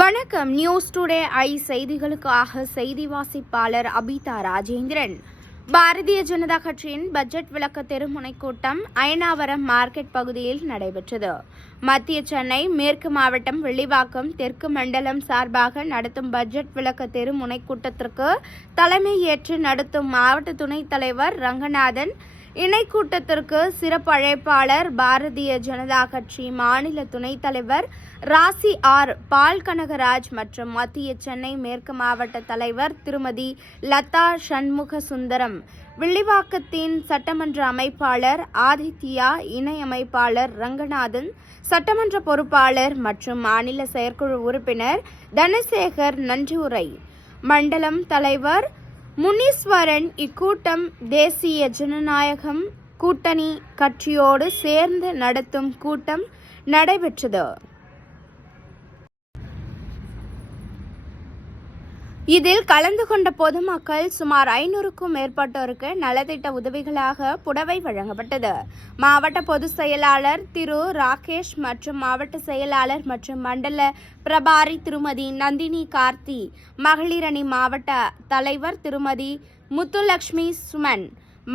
வணக்கம். News today I செய்திகளுக்காக செய்தி வாசிப்பாளர் அபிதா ராஜேந்திரன். பாரதிய ஜனதா கட்சியின் பட்ஜெட் விளக்க தெருமுனை கூட்டம் அயனாவரம் மார்க்கெட் பகுதியில் நடைபெற்றது. மத்திய சென்னை மேற்கு மாவட்டம் வெள்ளிவாக்கம் தெற்கு மண்டலம் சார்பாக நடத்தும் பட்ஜெட் விளக்க தெருமுனை கூட்டத்திற்கு தலைமை ஏற்று நடத்தும் மாவட்ட துணைத் தலைவர் ரங்கநாதன், இணை கூட்டத்திற்கு சிறப்பு அழைப்பாளர் பாரதிய ஜனதா கட்சி மாநில துணைத் தலைவர் ராசி ஆர் பால் கனகராஜ் மற்றும் மத்திய சென்னை மேற்கு மாவட்ட தலைவர் திருமதி லதா சண்முக சுந்தரம், வில்லிவாக்கத்தின் சட்டமன்ற அமைப்பாளர் ஆதித்யா, இணை அமைப்பாளர் ரங்கநாதன், சட்டமன்ற பொறுப்பாளர் மற்றும் மாநில செயற்குழு உறுப்பினர் தனசேகர் நன்றியுரை, மண்டலம் தலைவர் முனீஸ்வரன் இக்கூட்டம் தேசிய ஜனநாயகம் கூட்டணி கட்சியோடு சேர்ந்து நடத்தும் கூட்டம் நடைபெற்றது. இதில் கலந்து கொண்ட பொதுமக்கள் சுமார் 500க்கும் மேற்பட்டோருக்கு நலத்திட்ட உதவிகளாக புடவை வழங்கப்பட்டது. மாவட்ட பொதுச் செயலாளர் திரு ராகேஷ் மற்றும் மாவட்ட செயலாளர் மற்றும் மண்டல பிரபாரி திருமதி நந்தினி கார்த்தி, மகளிரணி மாவட்ட தலைவர் திருமதி முத்துலட்சுமி சுமன்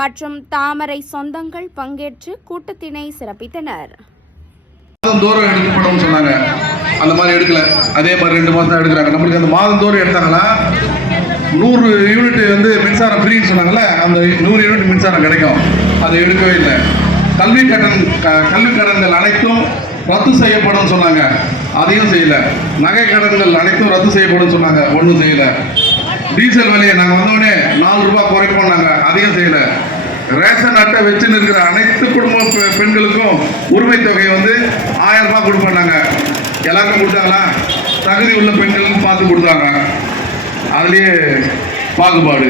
மற்றும் தாமரை சொந்தங்கள் பங்கேற்று கூட்டத்தினை சிறப்பித்தனர். மாதந்தோறும் எடுக்கப்படும் சொன்னாங்க. அந்த மாதிரி எடுக்கல. அதே மாதிரி 2 மாதம் தான் எடுக்கிறாங்க. நம்மளுக்கு அந்த மாதந்தோறும் எடுத்தாங்கன்னா 100 யூனிட் வந்து மின்சாரம் ஃப்ரீன்னு சொன்னாங்கல்ல, அந்த 100 யூனிட் மின்சாரம் கிடைக்கும். அதை எடுக்கவே இல்லை. கல்வி கடன்கள் அனைத்தும் ரத்து செய்யப்படும் சொன்னாங்க. அதையும் செய்யல. நகை கடன்கள் அனைத்தும் ரத்து செய்யப்படும் சொன்னாங்க. ஒன்றும் செய்யல. டீசல் விலையை நாங்கள் வந்தோடனே 4 ரூபாய் குறைப்போம் நாங்க. அதையும் செய்யல. ரேஷன் அட்டை வச்சுன்னு இருக்கிற அனைத்து குடும்ப பெண்களுக்கும் உரிமை தொகை வந்து 1000 ரூபாய் கொடுப்பாங்க. எல்லாருக்கும் கொடுத்தாங்களா? தகுதி உள்ள பெண்களுக்கு பார்த்து கொடுத்தாங்க. அதுலேயே பாகுபாடு.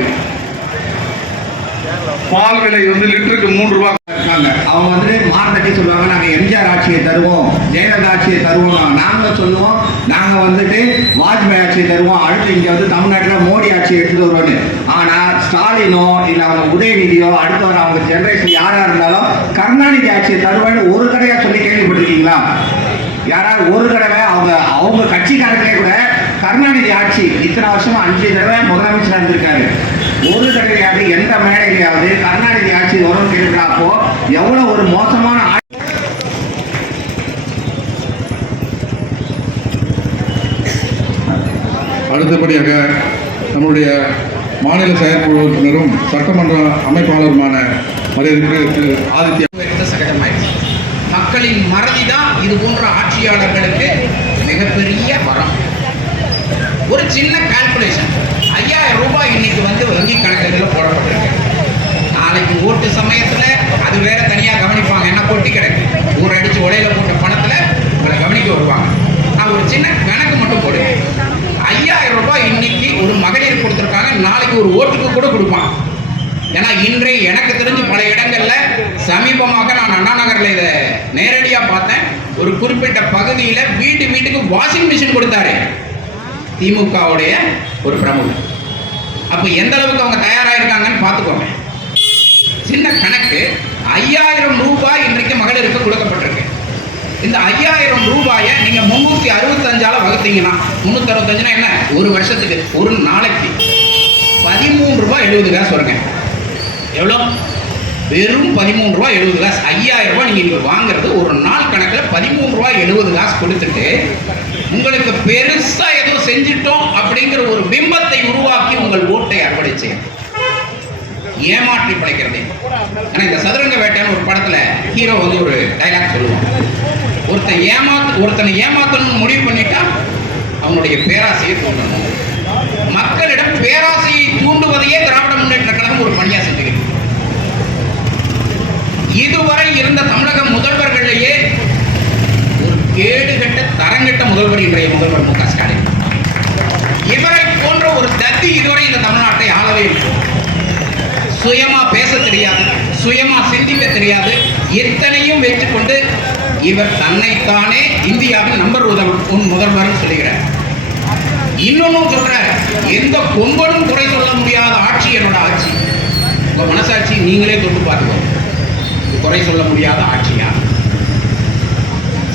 பால் விலை வந்து லிட்டருக்கு 3 ரூபாய் இருக்காங்க. அவங்க வந்து மார்த்தட்டி சொல்லுவாங்க, நாங்கள் எம்ஜிஆர் ஆட்சியை தருவோம், ஜெயலலிதா ஆட்சியை தருவோம். நாங்கள் சொல்லுவோம், நாங்கள் வந்துட்டு வாஜ்பாய் ஆட்சியை தருவோம், அடுத்து இங்கே வந்து தமிழ்நாட்டில் மோடி ஆட்சியை எடுத்துட்டு வருவோன்னு. ஆனால் ஸ்டாலினோ இல்லை அவங்க உதயநிதியோ அடுத்து வர அவங்க ஜெனரேஷன் யாராக இருந்தாலும் கருணாநிதி ஆட்சியை தருவேன்னு ஒரு தடவையாக சொல்லி கேள்விப்பட்டிருக்கீங்களா? யாராவது ஒரு தடவை அவங்க கட்சிக்காரங்களே கூட கருணாநிதி ஆட்சி இத்தனை வருஷமா 5 தடவை முதலமைச்சராக இருந்திருக்காரு. ஒரு தடவையாவது எந்த மேடையிலையாவது கருணாநிதி ஆட்சி வரும் கேட்கிறப்போ எவ்வளவு ஒரு மோசமான அடுத்தபடியாக நம்முடைய மாநில செயற்குழு உறுப்பினரும் சட்டமன்ற அமைப்பாளருமான மரியாதைக்குரிய ஆதித்யா. சகஜமாயிடுச்சு. மக்களின் மறதி தான் இது போன்ற ஆட்சியாளர்களுக்கு மிகப்பெரிய வரம். ஒரு சின்ன கால்குலேஷன், 5000 ரூபாய் இன்னைக்கு வந்து வங்கி கணக்குகளில் போடப்பட்டிருக்கு. நாளைக்கு ஓட்டு சமயத்தில் அது வேற தனியாக கவனிப்பாங்க. என்ன கொட்டி கிடக்கு ஊர் அடிச்சு உடையில போட்ட பணத்தில் உங்களை கவனிக்க வருவாங்க. நான் ஒரு சின்ன கணக்கு மட்டும் போடுவேன். 5000 ரூபாய் இன்னைக்கு ஒரு மகளிர் கொடுத்துருக்காங்க, நாளைக்கு ஒரு ஓட்டுக்கு கூட கொடுப்பான். ஏன்னா இன்றைய எனக்கு தெரிஞ்சு பல இடங்கள்ல சமீபமாக நான் அண்ணா நகர்ல இதை நேரடியா பார்த்தேன். ஒரு குறிப்பிட்ட பகுதியில வீட்டுக்கு வாஷிங் மிஷின் கொடுத்தாரு திமுகவுடைய ஒரு பிரமுகர். அப்ப எந்த அளவுக்கு அவங்க தயாராயிருக்காங்கன்னு பார்த்துக்கோங்க. சின்ன கணக்கு, 5000 ரூபாய் இன்றைக்கு மகளிருக்கு கொடுக்கப்பட்டிருக்கு. இந்த 5000 ரூபாயை நீங்க 365ஆல வகுத்தீங்கன்னா 365 என்ன, ஒரு வருஷத்துக்கு ஒரு நாளைக்கு 13 ரூபாய் 70 காசு வருங்க. எவ்வளோ? வெறும் 13 ரூபாய் 70 காசு. 5000 ரூபாய் நீங்க வாங்குறது ஒரு நாள் கணக்கில் 13 ரூபாய் 70 காசு கொடுத்துட்டு உங்களுக்கு பெருசா ஏதோ செஞ்சிட்டோம் அப்படிங்கிற ஒரு பிம்பத்தை உருவாக்கி உங்கள் ஓட்டை அறுவடை செய்யும். ஏமாற்றி படைக்கிறது. ஆனா இந்த சதுரங்க வேட்டையான ஒரு படத்துல ஹீரோ வந்து ஒரு டைலாக் சொல்லுவான், ஒருத்தனை ஏமாத்தணும்னு முடிவு பண்ணிட்டா அவனுடைய பேராசையை தூண்டணும். மக்களிடம் பேராசையை தூண்டுவதையே திராவிட முன்னேற்ற கழகம் ஒரு பணியா செஞ்சுக்கிறது. இதுவரை இருந்த தமிழக முதல்வர்களையே ஒரு கேடுகட்ட தரங்கட்ட முதல்வர் இன்றைய முதல்வர் மு க ஸ்டாலின். இவரை போன்ற ஒரு தத்தி இதுவரை இந்த தமிழ்நாட்டை ஆளவே இல்லை. சுயமா பேச தெரியாது, சுயமா சிந்திக்க தெரியாது. எத்தனையும் வைத்துக்கொண்டு இவர் தன்னைத்தானே இந்தியாவின் நம்பர் 1 முதல்வர் சொல்லுகிறார். இன்னொன்னும் சொல்றாரு, எந்த கொம்பனும் குறை சொல்ல முடியாத ஆட்சி என்னோட ஆட்சி. உங்க மனசாட்சி நீங்களே தொட்டு பார்த்துக்கோ. குறை சொல்ல முடியாத ஆட்சியா?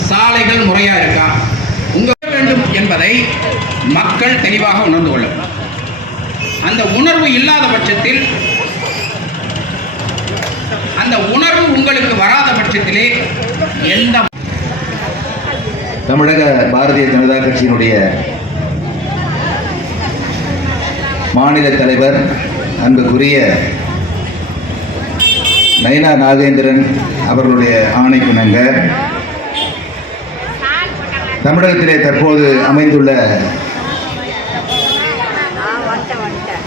சாலைகள் முறையா இருக்கா? உங்க வேண்டும் என்பதை மக்கள் தெளிவாக உணர்ந்து கொள்ளும். அந்த உணர்வு இல்லாத பட்சத்தில், அந்த உணர்வு உங்களுக்கு வராத பட்சத்திலே எந்த தமிழக பாரதிய ஜனதா கட்சியினுடைய மாநில தலைவர் அன்புக்குரிய நயினா நாகேந்திரன் அவர்களுடைய ஆணைக்கிணங்க தமிழகத்திலே தற்போது அமைந்துள்ள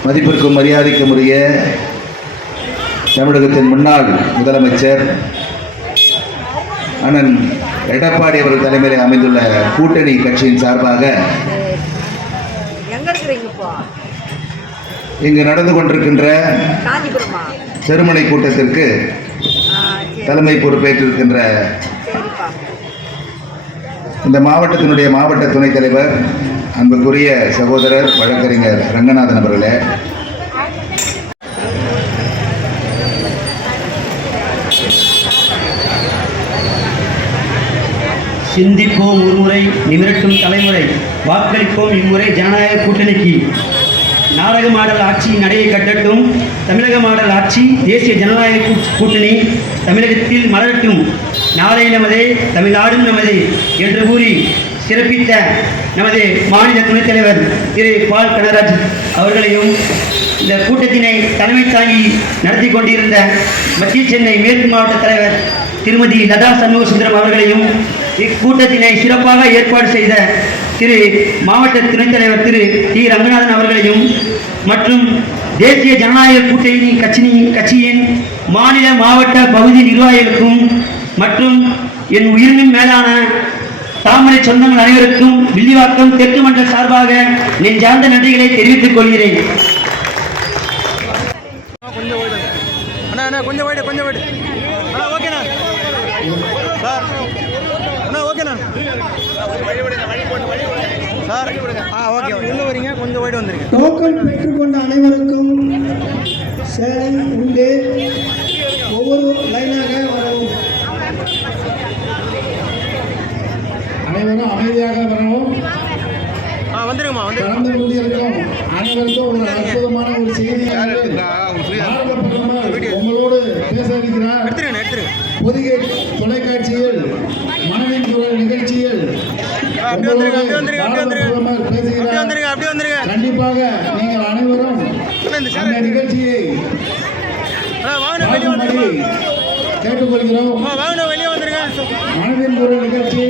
மதிப்பிற்கும் மரியாதைக்கும் உரிய தமிழகத்தின் முன்னாள் முதலமைச்சர் அண்ணன் எடப்பாடி அவர்கள் தலைமையில் அமைந்துள்ள கூட்டணி கட்சியின் சார்பாக இங்கு நடந்து கொண்டிருக்கின்ற திருமணை கூட்டத்திற்கு தலைமை பொறுப்பேற்றிருக்கின்ற இந்த மாவட்டத்தினுடைய மாவட்ட துணைத் தலைவர் அன்புக்குரிய சகோதரர் வழக்கறிஞர் ரங்கநாதன் அவர்களே, சிந்திப்போம் ஒருமுறை, நிமிரட்டும் தலைமுறை, வாக்களிப்போம் இம்முறை ஜனநாயக கூட்டணிக்கு. நாடக மாடல் ஆட்சி நடையை கட்டட்டும், தமிழக மாடல் ஆட்சி தேசிய ஜனநாயக கூட்டணி தமிழகத்தில் மலரட்டும். நாளை நமதே, தமிழ்நாடும் நமதே என்று கூறி சிறப்பித்த நமது மாநில துணைத் தலைவர் திரு பால் கனகராஜ் அவர்களையும், இந்த கூட்டத்தினை தலைமை தாங்கி நடத்தி கொண்டிருந்த மத்திய சென்னை மேற்கு மாவட்ட தலைவர் திருமதி லதா சண்முகசுந்தரம் அவர்களையும், இக்கூட்டத்தினை சிறப்பாக ஏற்பாடு செய்த திரு மாவட்ட துணைத் தலைவர் திரு டி ரங்கநாதன் அவர்களையும் மற்றும் தேசிய ஜனநாயக கூட்டணி கட்சியின் மாநில மாவட்ட பகுதி நிர்வாகிகளுக்கும் மற்றும் என் உயிரினும் மேலான தாமரை சொந்தங்கள் அனைவருக்கும் வில்லிவாக்கம் தெற்கு மன்ற சார்பாக நெஞ்சார்ந்த நன்றிகளை தெரிவித்துக் கொள்கிறேன். டோக்கன் பெற்றுக்கொண்ட அனைவருக்கும் சேலை உண்டு. ஒவ்வொரு லைனாக வரவும். அனைவரும் அமைதியாக வரவும். கடந்து கொண்டிருக்கும் அனைவருக்கும் ஒரு அற்புதமான ஒரு செய்தி. பாரத பிரதமர் உங்களோடு பேச இருக்கிறார். பொதிகை தொலைக்காட்சியில் மனதின் குரல் நிகழ்ச்சியில் பிரதமர் பேசுகிறார். கண்டிப்பாக நீங்கள் அனைவரும் அந்த நிகழ்ச்சியை கேட்டுக்கொள்கிறோம். மனதின் குரல் நிகழ்ச்சி